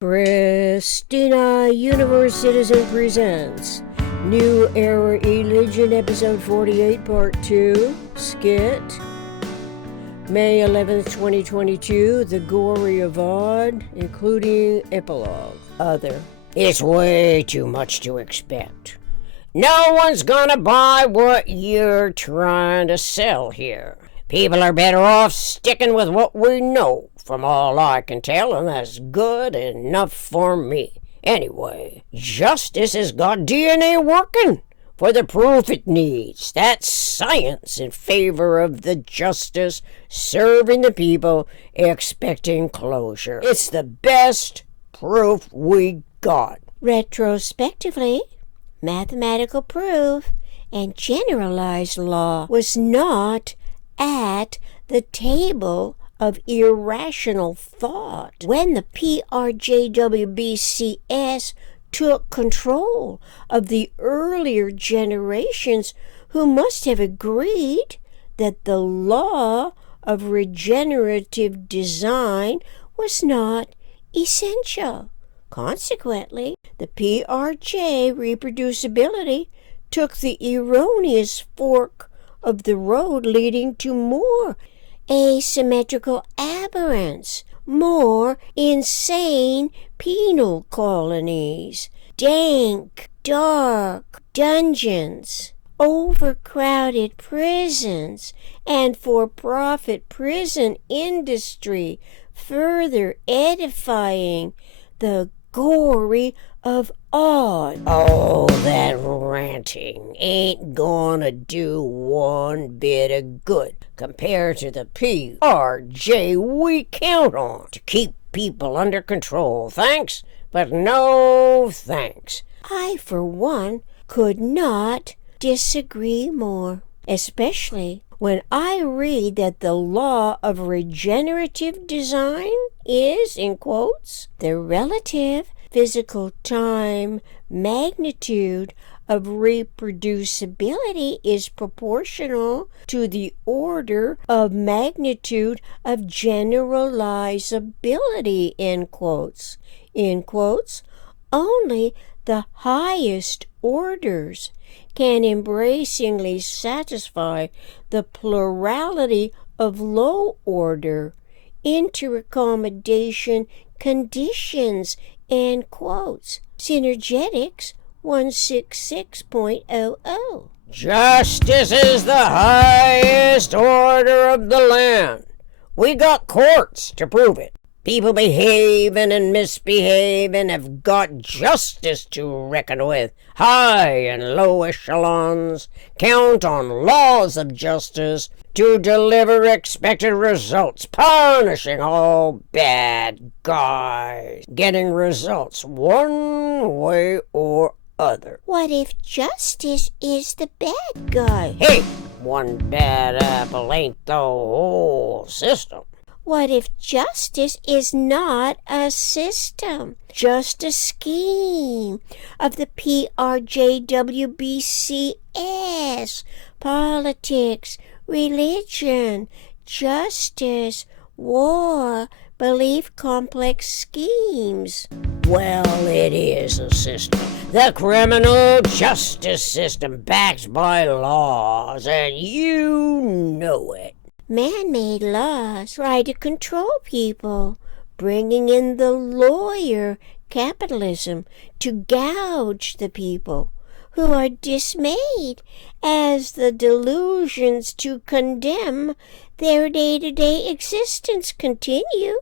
Christina Universe Citizen presents New Era Eligion Episode 48 Part 2, Skit, May 11th, 2022, The Gory of Odd, including Epilogue. Other. It's way too much to expect. No one's gonna buy what you're trying to sell here. People are better off sticking with what we know, from all I can tell, and that's good enough for me. Anyway, justice has got DNA working for the proof it needs. That's science in favor of the justice, serving the people, expecting closure. It's the best proof we got. Retrospectively, mathematical proof and generalized law was not at the table of irrational thought when the PRJWBCS took control of the earlier generations, who must have agreed that the law of regenerative design was not essential. Consequently, the PRJ reproducibility took the erroneous fork of the road, leading to more asymmetrical aberrance, more insane penal colonies, dank, dark dungeons, overcrowded prisons, and for-profit prison industry, further edifying the gory of odd. All that ranting ain't gonna do one bit of good compared to the PRJ we count on to keep people under control. Thanks, but no thanks. I, for one, could not disagree more, especially when I read that the law of regenerative design is, in quotes, the relative physical time magnitude of reproducibility is proportional to the order of magnitude of generalizability, end quotes. In quotes, only the highest orders can embracingly satisfy the plurality of low-order interaccommodation conditions, end quotes. Synergetics 166.00. Justice is the highest order of the land. We got courts to prove it. People behaving and misbehaving have got justice to reckon with. High and low echelons count on laws of justice to deliver expected results, punishing all bad guys, getting results one way or other. What if justice is the bad guy? Hey, one bad apple ain't the whole system. What if justice is not a system, just a scheme of the PRJWBCS, politics, religion, justice, war, belief complex schemes? Well, it is a system. The criminal justice system, backed by laws, and you know it. Man-made laws try to control people, bringing in the lawyer capitalism to gouge the people, who are dismayed as the delusions to condemn their day-to-day existence continue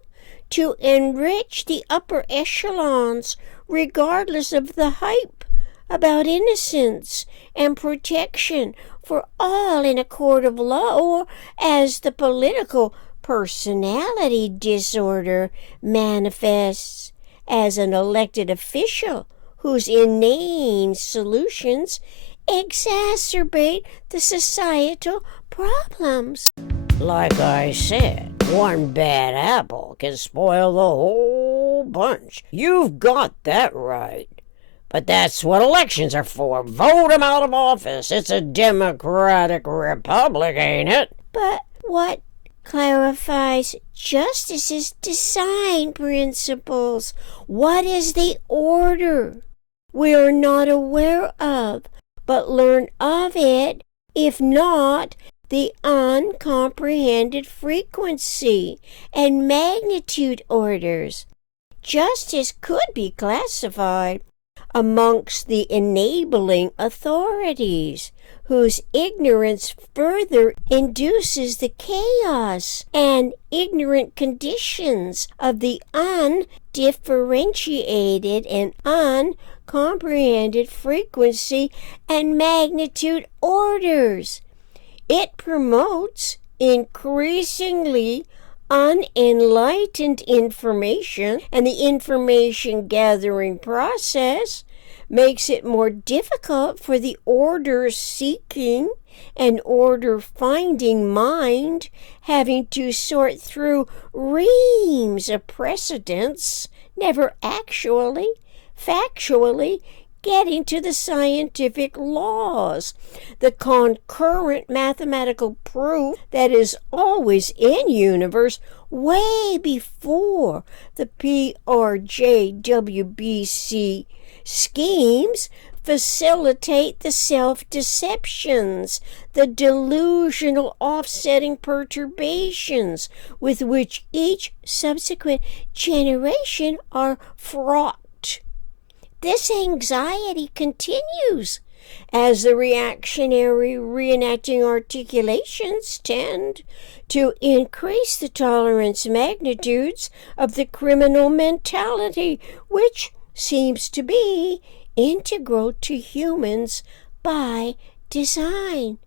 to enrich the upper echelons, regardless of the hype about innocence and protection for all in a court of law, or as the political personality disorder manifests as an elected official whose inane solutions exacerbate the societal problems. Like I said, one bad apple can spoil the whole bunch. You've got that right. But that's what elections are for. Vote him out of office. It's a democratic republic, ain't it? But what clarifies Justice's design principles. What is the order we are not aware of, but learn of it, if not the uncomprehended frequency and magnitude orders? Justice could be classified amongst the enabling authorities, whose ignorance further induces the chaos and ignorant conditions of the undifferentiated and uncomprehended frequency and magnitude orders. It promotes increasingly unenlightened information, and the information gathering process makes it more difficult for the order-seeking and order-finding mind, having to sort through reams of precedents, never actually, factually getting to the scientific laws, the concurrent mathematical proof that is always in universe way before the PRJWBC schemes facilitate the self-deceptions, the delusional offsetting perturbations with which each subsequent generation are fraught. This anxiety continues as the reactionary reenacting articulations tend to increase the tolerance magnitudes of the criminal mentality, which seems to be integral to humans by design,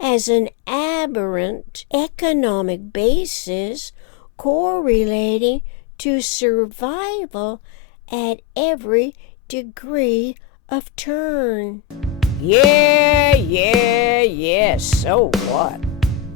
as an aberrant economic basis correlating to survival at every degree of turn. Yeah, so what?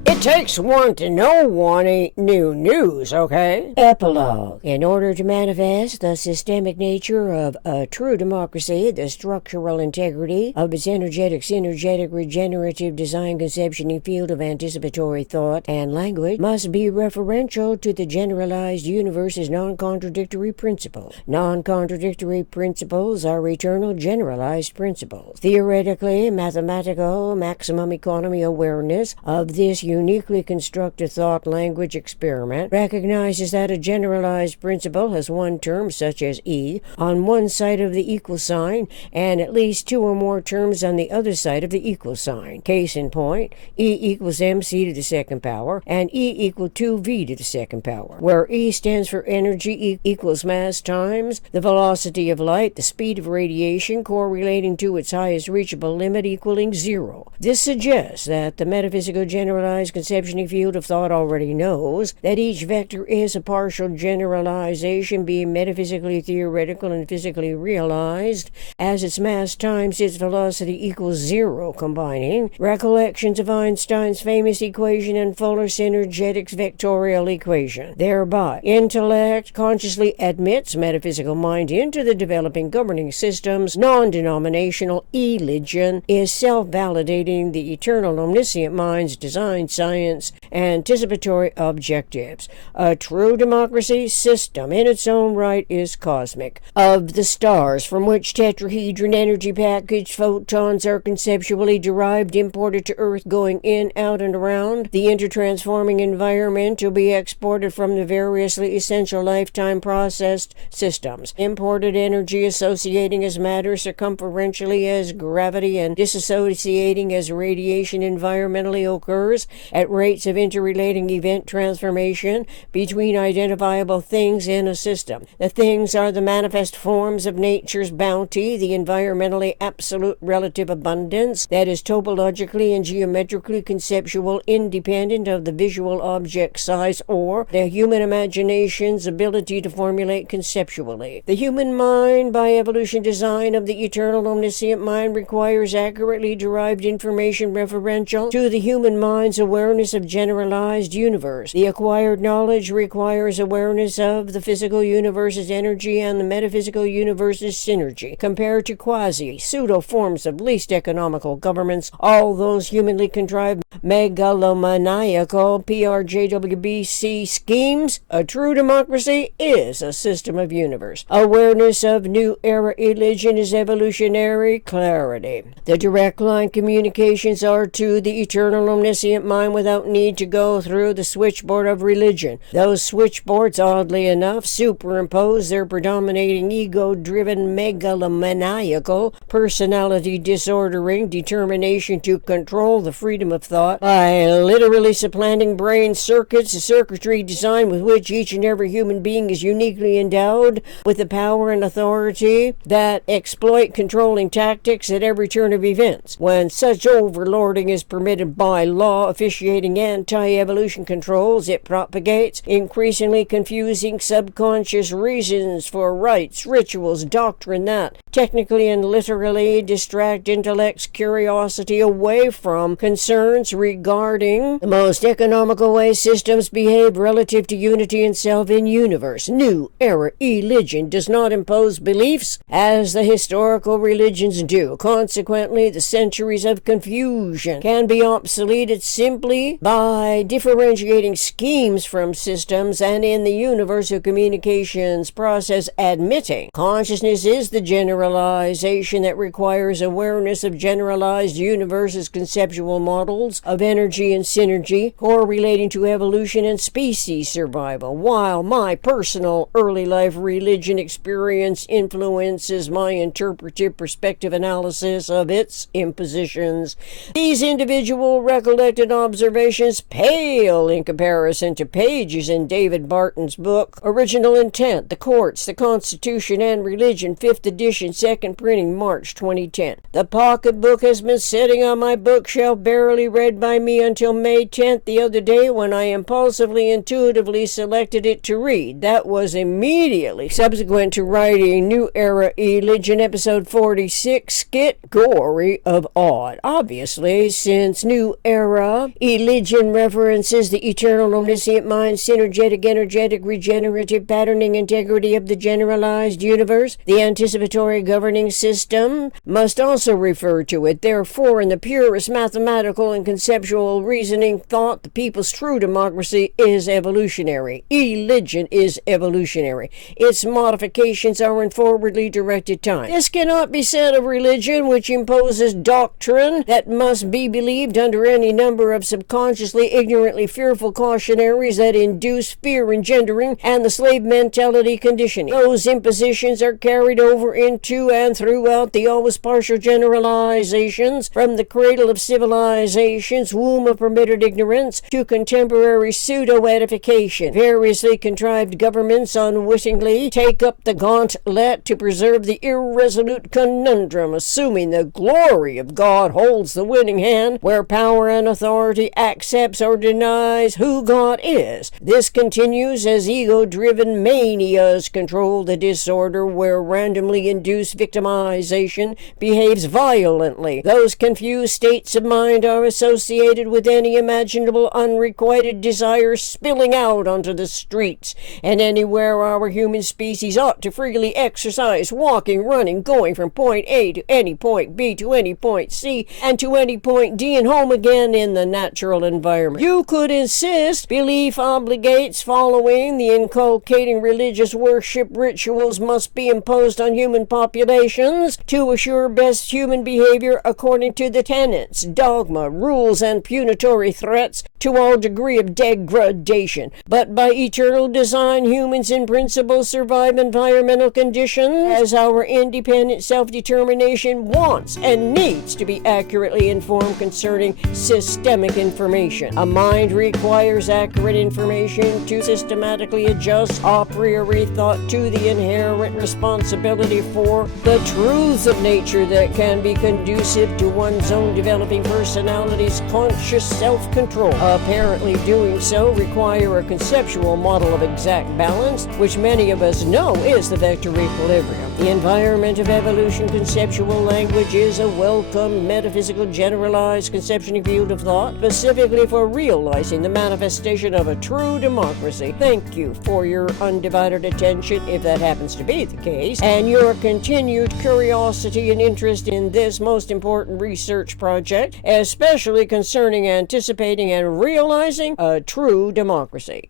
It takes one to know one ain't new news, okay? Epilogue. In order to manifest the systemic nature of a true democracy, the structural integrity of its energetic-synergetic regenerative design conceptioning field of anticipatory thought and language must be referential to the generalized universe's non-contradictory principles. Non-contradictory principles are eternal generalized principles. Theoretically, mathematical maximum economy awareness of this uniquely constructed thought-language experiment recognizes that a generalized principle has one term, such as E, on one side of the equal sign, and at least two or more terms on the other side of the equal sign. Case in point, E equals mc to the second power, and E equal 2v to the second power, where E stands for energy equals mass times the velocity of light, the speed of radiation correlating to its highest reachable limit equaling 0. This suggests that the metaphysical generalized conceptioning field of thought already knows that each vector is a partial generalization being metaphysically theoretical and physically realized as its mass times its velocity equals 0, combining recollections of Einstein's famous equation and Fuller Synergetics vectorial equation. Thereby, intellect consciously admits metaphysical mind into the developing governing systems. Nondenominational Eligion is self-validating the eternal omniscient mind's design science anticipatory objectives. A true democracy system in its own right is cosmic. Of the stars from which tetrahedron energy packaged photons are conceptually derived, imported to Earth, going in, out, and around the intertransforming environment to be exported from the variously essential lifetime processed systems. Imported energy associating as matter circumferentially as gravity and disassociating as radiation environmentally occurs at rates of interrelating event transformation between identifiable things in a system. The things are the manifest forms of nature's bounty, the environmentally absolute relative abundance that is topologically and geometrically conceptual, independent of the visual object size or the human imagination's ability to formulate conceptually. The human mind, by evolution design of the eternal omniscient mind, requires accurately derived information referential to the human mind's awareness awareness of generalized universe. The acquired knowledge requires awareness of the physical universe's energy and the metaphysical universe's synergy. Compared to quasi-pseudo forms of least economical governments, all those humanly contrived megalomaniacal PRJWBC schemes, a true democracy is a system of universe. Awareness of new era religion is evolutionary clarity. The direct line communications are to the eternal omniscient mind without need to go through the switchboard of religion. Those switchboards, oddly enough, superimpose their predominating ego-driven megalomaniacal personality disordering determination to control the freedom of thought by literally supplanting brain circuits, a circuitry design with which each and every human being is uniquely endowed with the power and authority that exploit controlling tactics at every turn of events. When such overlording is permitted by law officiating anti-evolution controls, it propagates increasingly confusing subconscious reasons for rites, rituals, doctrine that technically and literally distract intellect's curiosity away from concerns regarding the most economical way systems behave relative to unity and self in universe. New era religion does not impose beliefs as the historical religions do. Consequently, the centuries of confusion can be obsoleted simply by differentiating schemes from systems and in the universal communications process admitting consciousness is the generalization that requires awareness of generalized universes conceptual models of energy and synergy correlating to evolution and species survival. While my personal early life religion experience influences my interpretive perspective analysis of its impositions, these individual recollected observations pale in comparison to pages in David Barton's book, Original Intent, The Courts, the Constitution, and Religion, 5th edition, 2nd printing, March 2010. The pocketbook has been sitting on my bookshelf, barely read by me until May 10th the other day when I impulsively, intuitively selected it to read. That was immediately subsequent to writing New Era Eligion, episode 46, Skit, Gory of Odd. Obviously, since New Era Eligion references the eternal omniscient mind, synergetic, energetic, regenerative patterning integrity of the generalized universe, the anticipatory governing system must also refer to it. Therefore, in the purest mathematical and conceptual reasoning thought, the people's true democracy is evolutionary. Eligion is evolutionary. Its modifications are in forwardly directed time. This cannot be said of religion, which imposes doctrine that must be believed under any number of subconsciously, ignorantly fearful cautionaries that induce fear engendering and the slave mentality conditioning. Those impositions are carried over into and throughout the always partial generalizations from the cradle of civilization's womb of permitted ignorance to contemporary pseudo-edification. Variously contrived governments unwittingly take up the gauntlet to preserve the irresolute conundrum, assuming the glory of God holds the winning hand where power and authority accepts or denies who God is. This continues as ego-driven manias control the disorder where randomly induced victimization behaves violently. Those confused states of mind are associated with any imaginable unrequited desire spilling out onto the streets and anywhere our human species ought to freely exercise, walking, running, going from point A to any point B to any point C and to any point D and home again in the natural environment. You could insist belief obligates following the inculcating religious worship rituals must be imposed on human populations to assure best human behavior according to the tenets, dogma, rules, and punitory threats to all degree of degradation. But by eternal design, humans in principle survive environmental conditions as our independent self-determination wants and needs to be accurately informed concerning systemic information. A mind requires accurate information to systematically adjust a priori thought to the inherent responsibility for the truths of nature that can be conducive to one's own developing personality's conscious self-control. Apparently doing so require a conceptual model of exact balance, which many of us know is the vector equilibrium. The environment of evolution conceptual language is a welcome metaphysical generalized conception field of thought, specifically for realizing the manifestation of a true democracy. Thank you for your undivided attention, if that happens to be the case, and your continued curiosity and interest in this most important research project, especially concerning anticipating and realizing a true democracy.